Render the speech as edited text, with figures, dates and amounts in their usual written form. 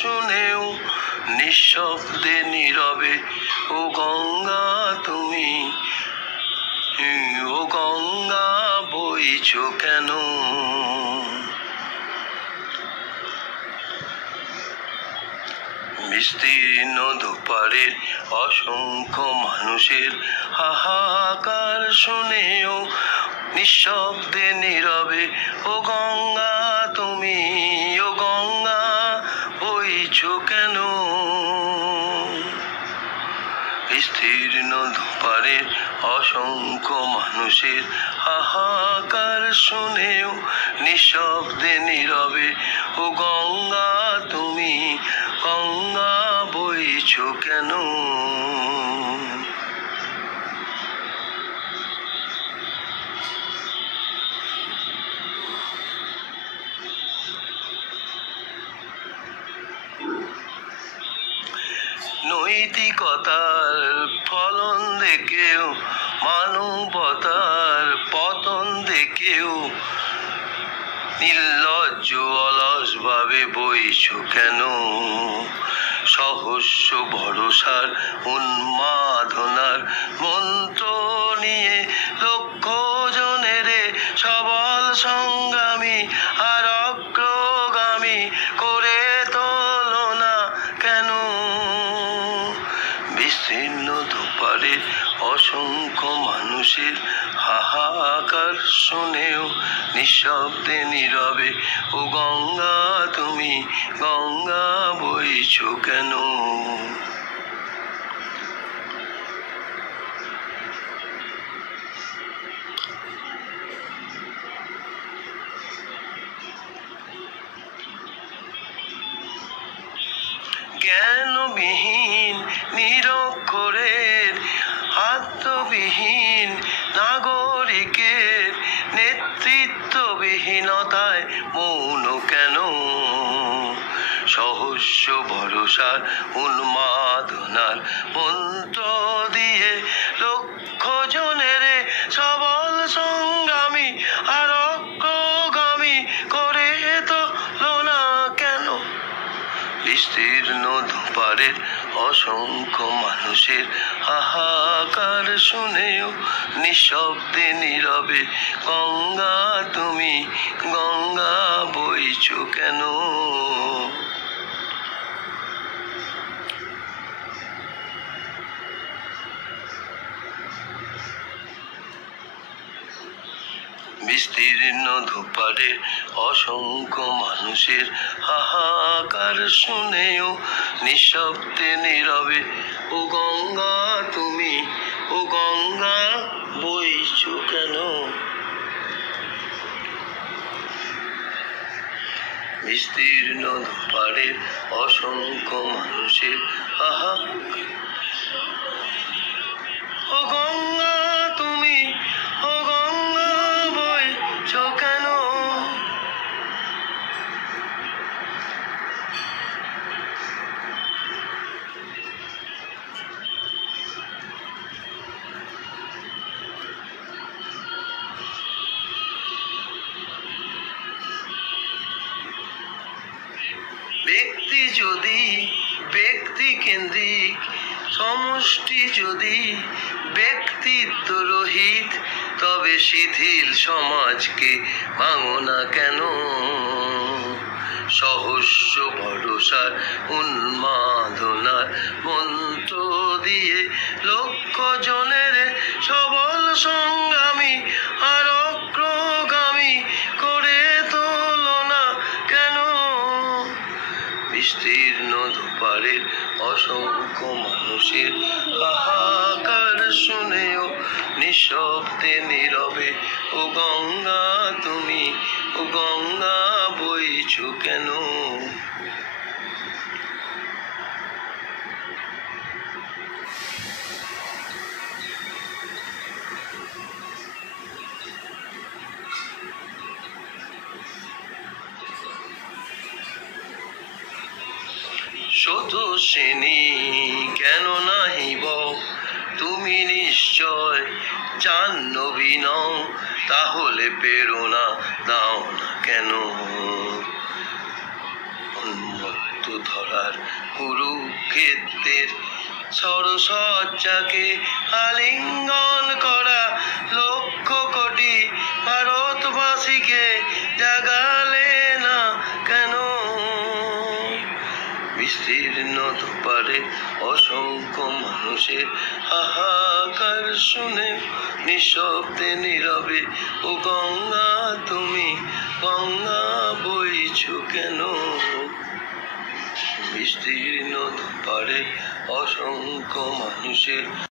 শুনেও নিঃশব্দে নীরবে ও গঙ্গা তুমি, ও গঙ্গা বইছো কেন? বিস্তীর্ণ দুপারের অসংখ্য মানুষের হাহাকার শুনেও নিঃশব্দে নীরবে ও গঙ্গা তুমি, ও গঙ্গা বইছো কেন? বিস্তীর্ণ দুপারের অসংখ্য মানুষের হাহাকার শুনেও নিঃশব্দে নীরবে ও গঙ্গা তুমি, গঙ্গা বইছো কেন? নৈতিকতার ফলন দেখেও মানবতার পতন দেখেও নির্লজ্জ অলস ভাবে বইছো কেন? সহস্র ভরসার উন্মাদনার মন্ত্র নিয়ে লক্ষ জনের সবল সংগ্রামী আর অগ্রগামী করে তোলো না কেন? বিস্তীর্ণ দুপারে অসংখ্য মানুষের হাহাকার শুনেও নিঃশব্দে নীরবে ও গঙ্গা তুমি, গঙ্গা বইছো কেন? জ্ঞানবিহীন নিরক্ষরের আত্মবিহীন নাগরিকের নেতৃত্ববিহীনতায় মৌন কেন? সহস্র ভরসার উন্মাদনার মন্ত্র দিয়ে লক্ষ জনের সবল সংগ্রামী আর অগ্রগামী করে তোলো না কেন? বিস্তীর্ণ দুপারের অসংখ্য মানুষের হাহাকার শুনেও নিঃশব্দে নীরবে গঙ্গা তুমি, গঙ্গা বইছো কেন? বিস্তীর্ণ দুপারের অসংখ্য মানুষের হাহাকার শুনেও নিঃশব্দে নীরবে ও গঙ্গা তুমি, ও গঙ্গা বইছো কেন? বিস্তীর্ণ দুপারের অসংখ্য মানুষের হাহাকার ও গঙ্গা তুমি, ও গঙ্গা বইছো কেন? ব্যক্তি যদি ব্যক্তি কেন্দ্রিক, সমষ্টি যদি ব্যক্তিত্ব রহিত, তবে শিথিল সমাজকে ভাঙো না কেন? সহস্র ভরসার উন্মাদনার মন্ত্র দিয়ে লক্ষ জনের সবল সংগ্রামী আর অগ্রগামী করে তোলো না কেন? বিস্তীর্ণ দুপারের অসংখ্য মানুষের হাহাকার শুনেও নিঃশব্দে নীরবে ও গঙ্গা তুমি, ও গঙ্গা বইছো কেন? শতশ্রেণী কেন নাহিব তুমি নিশ্চয় জাহ্নবী নও, তাহলে প্রেরণা দাও না কেন? উন্মত্ত আর কুরুক্ষেত্রের সরসজ্জাকে আলিঙ্গন করা লক্ষ কোটি ভারতবাসীকে জাগালে না কেন? বিস্তীর্ণ দুপারে অসংখ্য মানুষের হাহাকার শুনে নিঃশব্দে নীরবে ও গঙ্গা তুমি গঙ্গা বইছো কেন? বিস্তীর্ণ দুপারে অসংখ্য মানুষের